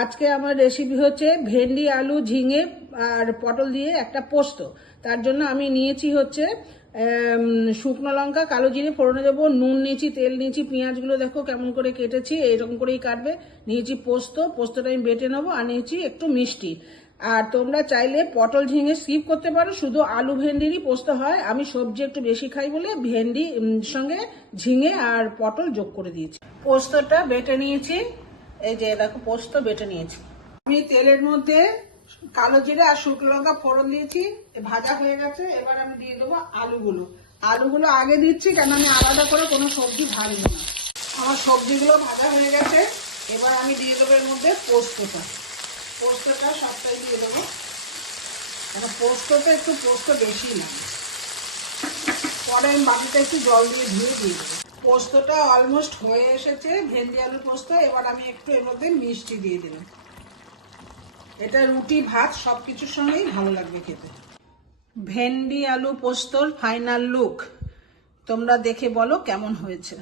আজকে আমার রেসিপি হচ্ছে ভেন্ডি আলু ঝিঙে আর পটল দিয়ে একটা পোস্ত। তার জন্য আমি নিয়েছি হচ্ছে শুকনো লঙ্কা, কালো জিরে ফোড়নে দেবো, নুন নিয়েছি, তেল নিয়েছি, পেঁয়াজগুলো দেখো কেমন করে কেটেছি, এরকম করেই কাটবে। নিয়েছি পোস্তটা আমি বেটে নেবো, আর নিয়েছি একটু মিষ্টি। আর তোমরা চাইলে পটল ঝিঙে স্কিপ করতে পারো, শুধু আলু ভেন্ডিরই পোস্ত হয়। আমি সবজি একটু বেশি খাই বলে ভেন্ডি সঙ্গে ঝিঙে আর পটল যোগ করে দিয়েছি। পোস্তটা বেটে নিয়েছি, এই যে দেখো পোস্ত বেটে নিয়েছি। আমি তেলের মধ্যে কালো জিরে আর শুকনো লঙ্কা ফোড়ন দিয়েছি, ভাজা হয়ে গেছে। এবার আমি দিয়ে দেবো আলুগুলো আগে দিচ্ছি, কেন আমি আলাদা করে কোনো সবজি ভাজবো না। আমার সবজিগুলো ভাজা হয়ে গেছে। এবার আমি দিয়ে দেবো এর মধ্যে পোস্তটা সবটাই দিয়ে দেবো। পোস্তটা একটু বেশি লাগে, পরে আমি বাকিটা একটু জল দিয়ে ধুয়ে দিয়ে দেবো। পোস্তটা অলমোস্ট হয়ে এসেছে, ভেন্ডি আলু পোস্ত। এবার আমি একটু এর মধ্যে মিষ্টি দিয়ে দিলাম। এটা রুটি ভাত সবকিছুর সঙ্গেই ভালো লাগবে খেতে। ভেন্ডি আলু পোস্তর ফাইনাল লুক তোমরা দেখে বলো কেমন হয়েছে।